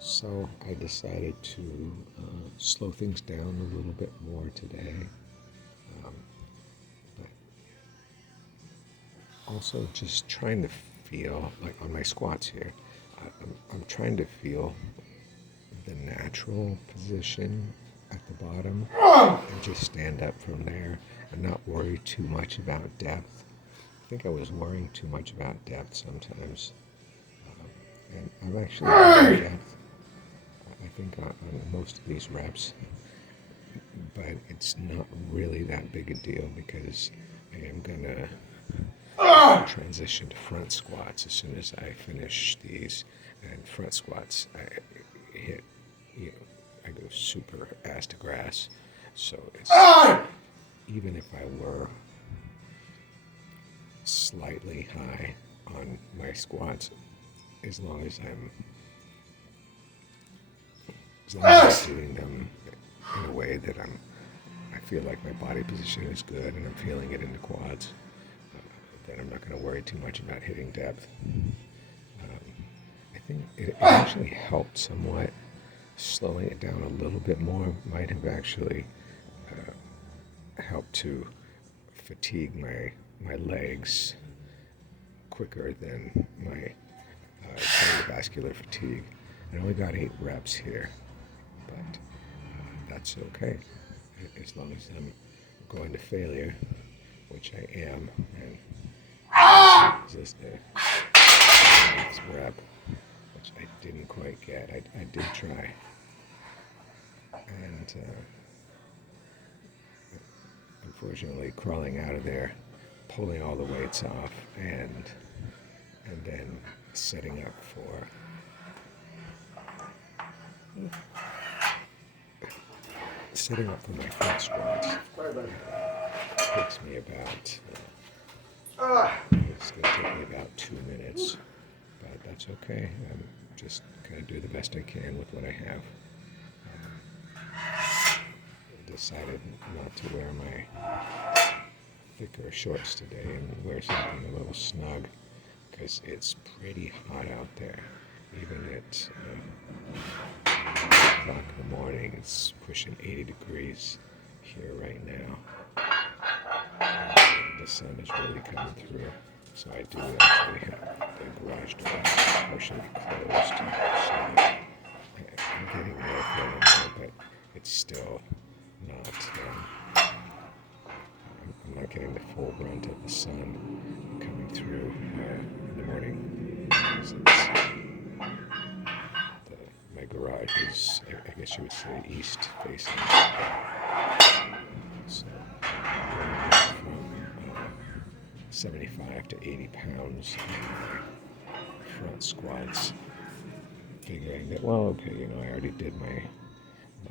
So I decided to slow things down a little bit more today, um, but also just trying to feel like on my squats here. I'm trying to feel the natural position at the bottom and just stand up from there and not worry too much about depth. I think I was worrying too much about depth sometimes, and I'm actually in depth. I think on most of these reps, but it's not really that big a deal because I am gonna transition to front squats as soon as I finish these. And front squats, I hit, I go super ass to grass. So it's even if I were slightly high on my squats, as long as I'm doing them in a way that I feel like my body position is good and I'm feeling it in the quads, then I'm not going to worry too much about hitting depth. I think it actually helped somewhat. Slowing it down a little bit more might have actually helped to fatigue my legs quicker than my cardiovascular fatigue. I only got 8 reps here, but that's okay as long as I'm going to failure, which I am. And this is the next rep, which I didn't quite get. I did try, and unfortunately, crawling out of there, pulling all the weights off, and then setting up for my front squats. Takes me about it's going to take me about 2 minutes, but that's okay. I'm just going to do the best I can with what I have. Decided not to wear my thicker shorts today and wear something a little snug because it's pretty hot out there. Even at 8 o'clock in the morning, it's pushing 80 degrees here right now. The sun is really coming through, so I do actually have the garage door partially closed. So I'm getting more from there, but it's still not. I'm not getting the full brunt of the sun coming through in the morning. My garage is, I guess you would say, east facing. So I'm going from 75 to 80 pounds in my front squats, figuring that, well, okay, I already did my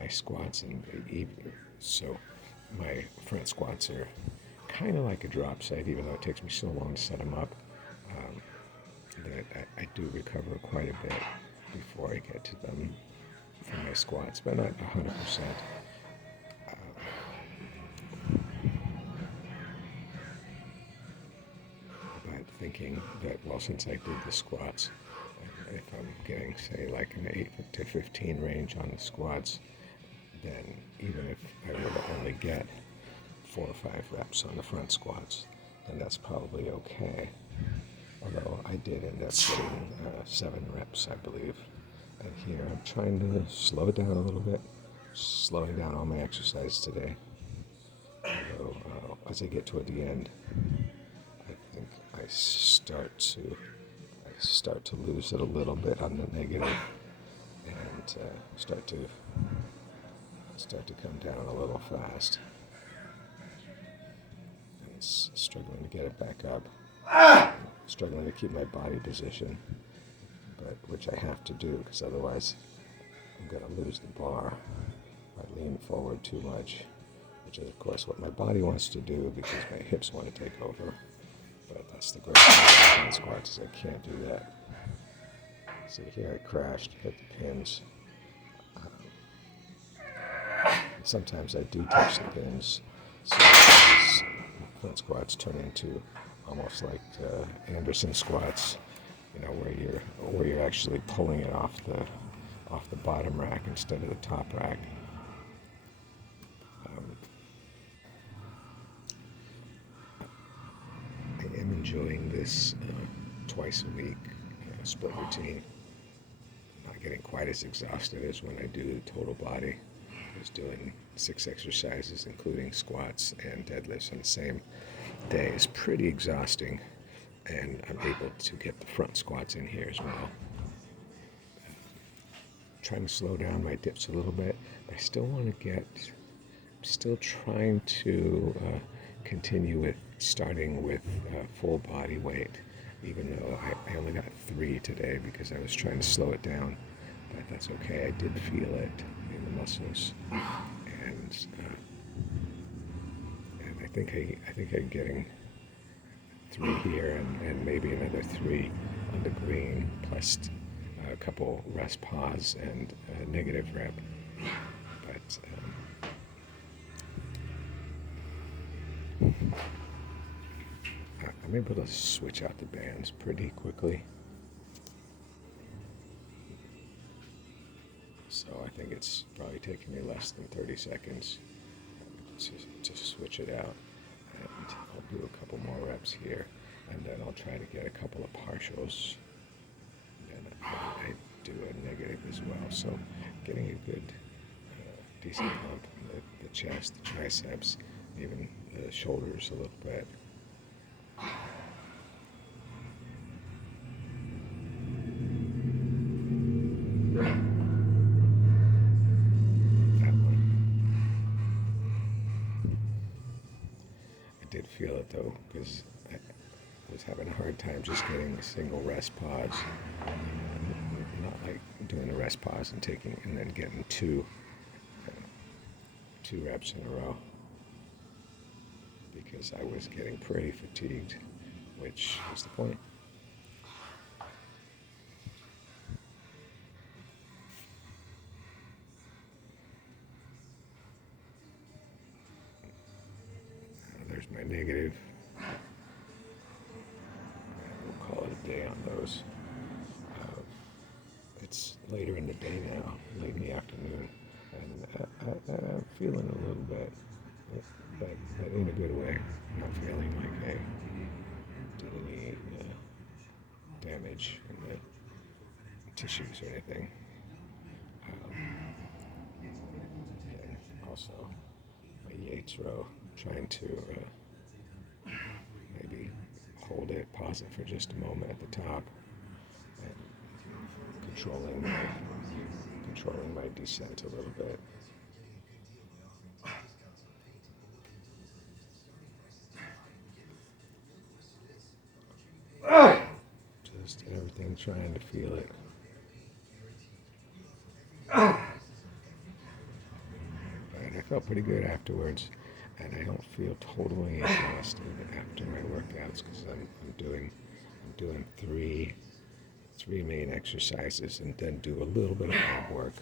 squats, and so my front squats are kind of like a drop set, even though it takes me so long to set them up, that I do recover quite a bit before I get to them for my squats, but not 100%. But thinking that, well, since I did the squats, if I'm getting, say, like an 8 to 15 range on the squats, then even if I were to only get 4 or 5 reps on the front squats, then that's probably okay. Although I did end up getting 7 reps, I believe. And here I'm trying to slow it down a little bit, slowing down all my exercise today. Although as I get toward the end, I think I start to lose it a little bit on the negative, and start to come down a little fast. And it's struggling to get it back up. Struggling to keep my body position, but which I have to do because otherwise I'm going to lose the bar if I lean forward too much, which is of course what my body wants to do because my hips want to take over. But that's the great thing about squats is I can't do that. See, here I crashed, hit the pins. Sometimes I do touch the pins, so front squats turn into almost like Anderson squats, where you're actually pulling it off off the bottom rack instead of the top rack. I am enjoying this twice a week split routine. Not getting quite as exhausted as when I do the total body. I was doing 6 exercises, including squats and deadlifts on the same day. Is pretty exhausting, and I'm able to get the front squats in here as well. Trying to slow down my dips a little bit. I still want to get, still trying to continue with starting with full body weight, even though I only got 3 today because I was trying to slow it down. But that's okay. I did feel it in the muscles, and I think I'm getting 3 here and maybe another 3 on the green, plus a couple rest pause and a negative rep. But I'm able to switch out the bands pretty quickly. So I think it's probably taking me less than 30 seconds to switch it out. And I'll do a couple more reps here, and then I'll try to get a couple of partials. And I do a negative as well. So getting a good, decent pump in the chest, the triceps, even the shoulders a little bit. I did feel it though, because I was having a hard time just getting a single rest pause. Not like doing a rest pause and then getting two reps in a row, because I was getting pretty fatigued, which is the point. There's my negative. We'll call it a day on those. It's later in the day now, late in the afternoon, and I'm feeling a little bit, but in a good way. I'm not feeling like I did any damage in the tissues or anything. And also, my Yates row, trying to maybe hold it, pause it for just a moment at the top, and controlling my descent a little bit. Just everything, trying to feel it. And I felt pretty good afterwards, and I don't feel totally exhausted after my workouts, because I'm doing three main exercises and then do a little bit of ab work.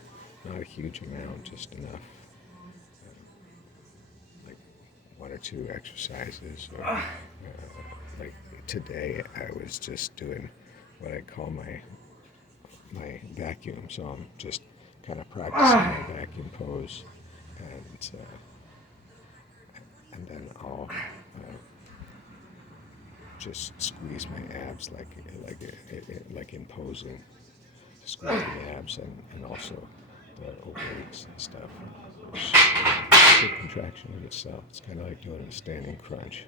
Not a huge amount, just enough. Like 1 or 2 exercises. Or, like today, I was just doing what I call my vacuum. So I'm just kind of practicing my vacuum pose, and then I'll just squeeze my abs like in posing, squeeze the abs and also the obliques and stuff. It's a good contraction of itself. It's kind of like doing a standing crunch.